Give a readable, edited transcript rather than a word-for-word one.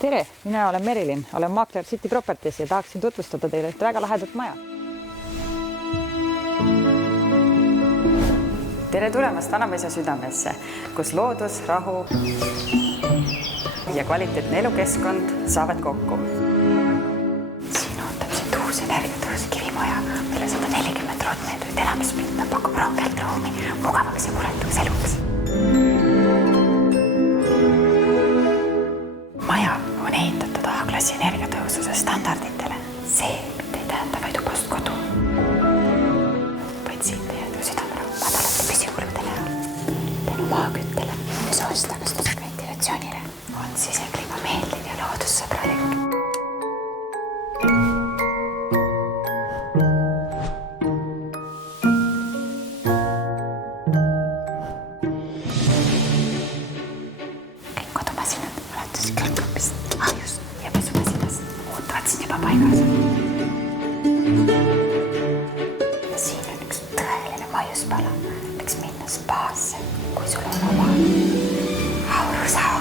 Tere, mina olen Merilin, olen maakler City Properties ja tahaksin tutvustada teile ühte väga lahedat maja. Tere tulemast Vanameisa südamesse, kus loodus, rahu ja kvaliteetne elukeskkond saavad kokku. Siin ootab sind uus energiatõus kivimaja, mille 140 ruutmeetrit elamispinda pakub rohkelt ruumi mugavaks ja muretuks eluks. Maja on ehitatud A-klassi energiatõhususe standarditele. See mitte ei tähenda vaid ubast kodu, vaid siit ei jätku südamerahu madalate püsikulude näol. Tänu maaküttele ja soostakastusega ventilatsioonile on sisekliima meeldiv ja loodussõbralik. Kõik kodumasinad alates külmkapist, ahjust ja pesumasinast ootavad siin juba paigas. Ja siin on üks tõeline maiuspala, võiks minna spaasse, kui sul on oma aurusau.